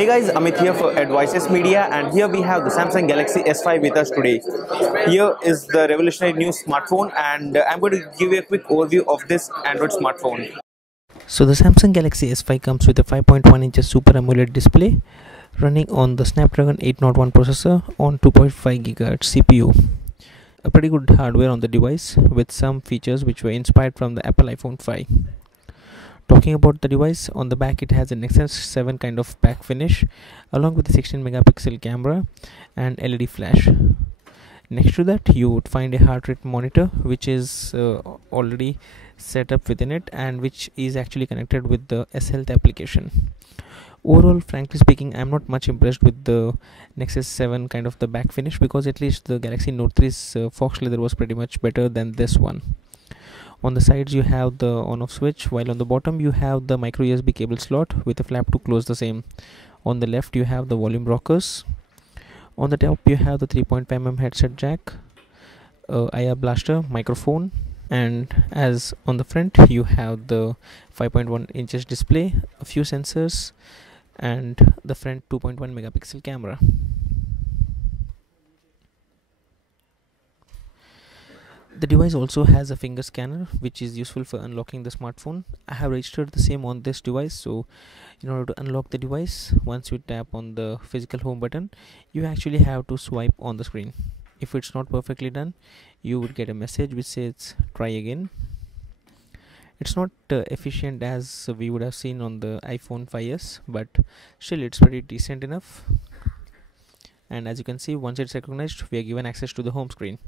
Hey guys, Amit here for Advices Media, and here we have the Samsung Galaxy S5 with us today. Here is the revolutionary new smartphone, and I'm going to give you a quick overview of this Android smartphone. So the Samsung Galaxy S5 comes with a 5.1 inches Super AMOLED display running on the Snapdragon 801 processor on 2.5 GHz CPU. A pretty good hardware on the device with some features which were inspired from the Apple iPhone 5. Talking about the device, on the back it has a Nexus 7 kind of back finish along with a 16 megapixel camera and LED flash. Next to that you would find a heart rate monitor which is already set up within it and which is actually connected with the S Health application. Overall, frankly speaking, I'm not much impressed with the Nexus 7 kind of the back finish, because at least the Galaxy Note 3's Fox leather was pretty much better than this one. On the sides you have the on off switch, while on the bottom you have the micro USB cable slot with a flap to close the same. On the left you have the volume rockers. On the top you have the 3.5mm headset jack, IR blaster microphone, and as on the front you have the 5.1 inches display, a few sensors, and the front 2.1 megapixel camera. The device also has a finger scanner which is useful for unlocking the smartphone. I have registered the same on this device, so in order to unlock the device, once you tap on the physical home button, you actually have to swipe on the screen. If it's not perfectly done, you would get a message which says try again. It's not efficient as we would have seen on the iPhone 5s, but still it's pretty decent enough. And as you can see, once it's recognized, we are given access to the home screen.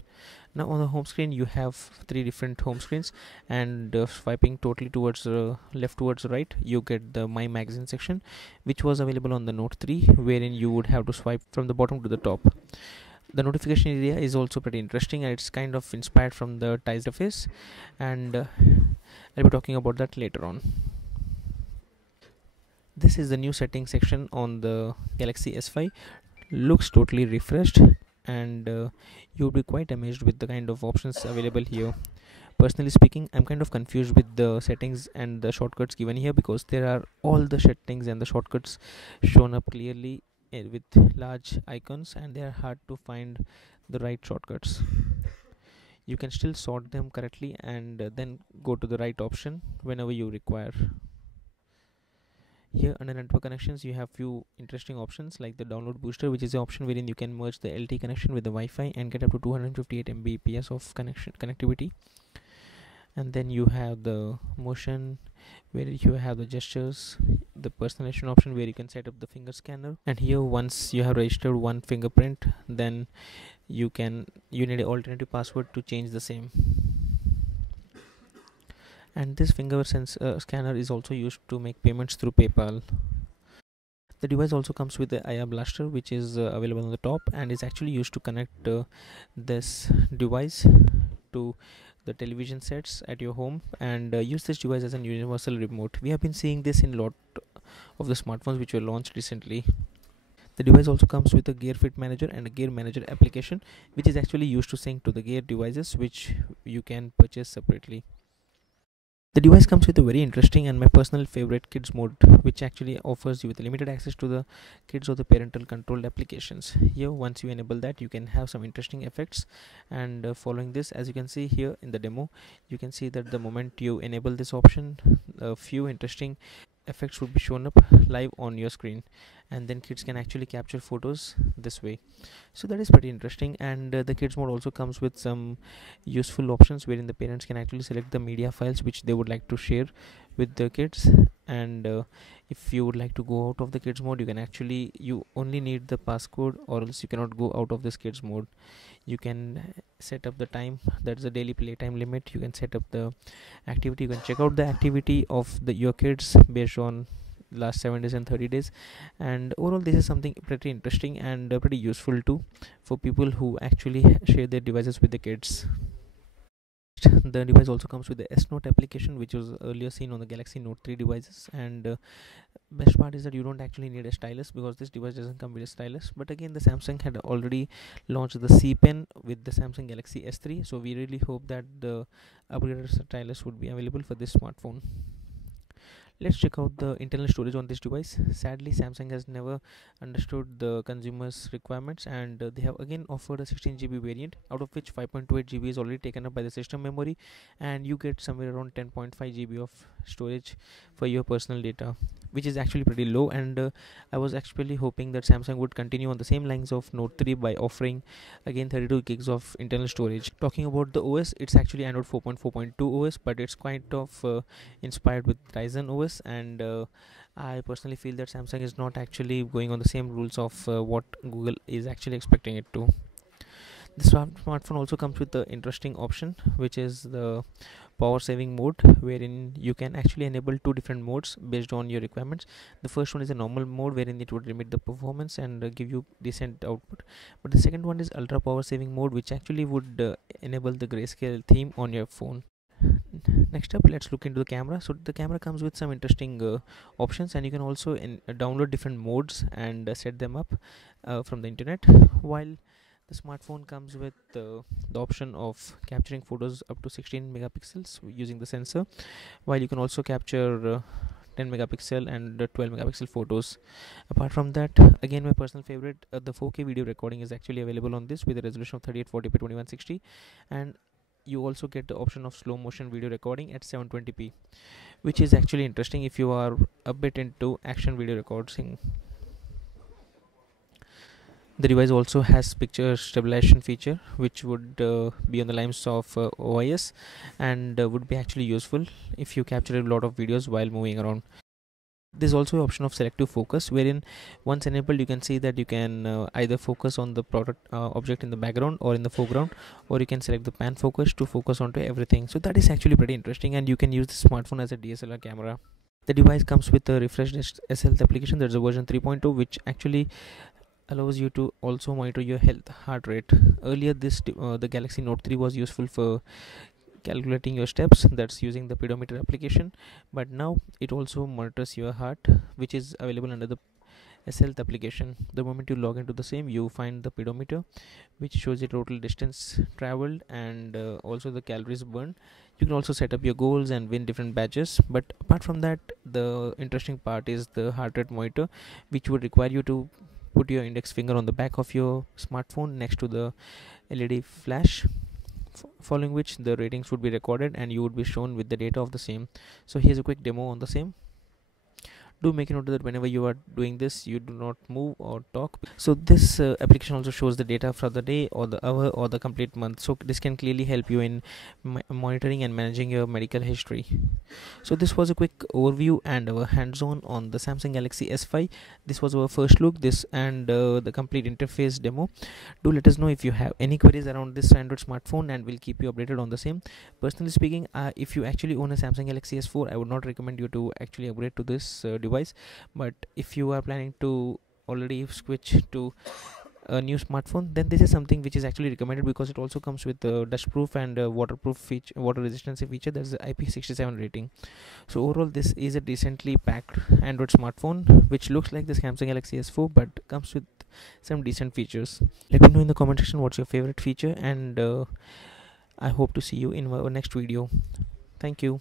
Now on the home screen you have three different home screens, and swiping totally towards the left towards the right, you get the My Magazine section, which was available on the Note 3, wherein you would have to swipe from the bottom to the top. The notification area is also pretty interesting, and it's kind of inspired from the Tizer interface, and I'll be talking about that later on. This is the new settings section on the Galaxy S5. Looks totally refreshed, and you would be quite amazed with the kind of options available here. Personally speaking, I'm kind of confused with the settings and the shortcuts given here, because there are all the settings and the shortcuts shown up clearly with large icons, and they are hard to find the right shortcuts. You can still sort them correctly and then go to the right option whenever you require. Here under network connections you have few interesting options like the download booster, which is the option wherein you can merge the LTE connection with the Wi-Fi and get up to 258 Mbps of connectivity. And then you have the motion, where you have the gestures, the personalization option where you can set up the finger scanner, and here once you have registered one fingerprint, then you need an alternative password to change the same. And this finger scanner is also used to make payments through PayPal. The device also comes with the IR blaster, which is available on the top and is actually used to connect this device to the television sets at your home and use this device as a universal remote. We have been seeing this in a lot of the smartphones which were launched recently. The device also comes with a Gear Fit Manager and a Gear Manager application, which is actually used to sync to the Gear devices, which you can purchase separately. The device comes with a very interesting and my personal favorite kids mode, which actually offers you with limited access to the kids or the parental controlled applications. Here once you enable that, you can have some interesting effects, and following this, as you can see here in the demo, you can see that the moment you enable this option, a few interesting effects would be shown up live on your screen, and then kids can actually capture photos this way. So that is pretty interesting, and the kids mode also comes with some useful options wherein the parents can actually select the media files which they would like to share with the kids, and if you would like to go out of the kids mode, you only need the passcode, or else you cannot go out of this kids mode. You can set up the time, that's the daily playtime limit. You can set up the activity, you can check out the activity of your kids based on last 7 days and 30 days, and overall this is something pretty interesting and pretty useful too for people who actually share their devices with the kids. The device also comes with the S Note application, which was earlier seen on the Galaxy Note 3 devices, and best part is that you don't actually need a stylus, because this device doesn't come with a stylus. But again, the Samsung had already launched the C Pen with the Samsung Galaxy S3, so we really hope that the upgraded stylus would be available for this smartphone. Let's check out the internal storage on this device. Sadly, Samsung has never understood the consumer's requirements, and they have again offered a 16 GB variant, out of which 5.28 GB is already taken up by the system memory, and you get somewhere around 10.5 GB of storage for your personal data, which is actually pretty low. And I was actually hoping that Samsung would continue on the same lines of Note 3 by offering again 32 gigs of internal storage. Talking about the OS, it's actually Android 4.4.2 OS, but it's kind of inspired with Ryzen OS, and I personally feel that Samsung is not actually going on the same rules of what Google is actually expecting it to. The smartphone also comes with the interesting option, which is the power saving mode, wherein you can actually enable two different modes based on your requirements. The first one is a normal mode, wherein it would limit the performance and give you decent output, but the second one is ultra power saving mode, which actually would enable the grayscale theme on your phone. Next up, let's look into the camera. So the camera comes with some interesting options, and you can also download different modes and set them up from the internet, while the smartphone comes with the option of capturing photos up to 16 megapixels using the sensor, while you can also capture 10 megapixel and 12 megapixel photos. Apart from that, again my personal favorite, the 4K video recording is actually available on this with a resolution of 3840 by 2160, and you also get the option of slow motion video recording at 720p, which is actually interesting if you are a bit into action video recording. The device also has picture stabilization feature, which would be on the lines of OIS, and would be actually useful if you capture a lot of videos while moving around. There's also an option of selective focus, wherein once enabled you can see that you can either focus on the product object in the background or in the foreground, or you can select the pan focus to focus onto everything. So that is actually pretty interesting, and you can use the smartphone as a DSLR camera. The device comes with a refreshed S Health application. There's a version 3.2 which actually allows you to also monitor your health heart rate. Earlier the Galaxy Note 3 was useful for calculating your steps, that's using the pedometer application, but now it also monitors your heart, which is available under the S Health application. The moment you log into the same, you find the pedometer, which shows your total distance traveled and also the calories burned. You can also set up your goals and win different badges, but apart from that, the interesting part is the heart rate monitor, which would require you to put your index finger on the back of your smartphone next to the LED flash, following which the ratings would be recorded and you would be shown with the data of the same. So here's a quick demo on the same. Do make a note that whenever you are doing this, you do not move or talk. So this application also shows the data for the day or the hour or the complete month, so this can clearly help you in monitoring and managing your medical history. So this was a quick overview and our hands-on on the Samsung Galaxy S5. This was our first look, this and the complete interface demo. Do let us know if you have any queries around this Android smartphone, and we'll keep you updated on the same. Personally speaking, if you actually own a Samsung Galaxy S4, I would not recommend you to actually upgrade to this device, but if you are planning to already switch to a new smartphone, then this is something which is actually recommended, because it also comes with dust proof and waterproof feature, water resistance feature. There's the IP67 rating. So overall, this is a decently packed Android smartphone which looks like the Samsung Galaxy S4 but comes with some decent features. Let me know in the comment section what's your favorite feature, and I hope to see you in our next video. Thank you.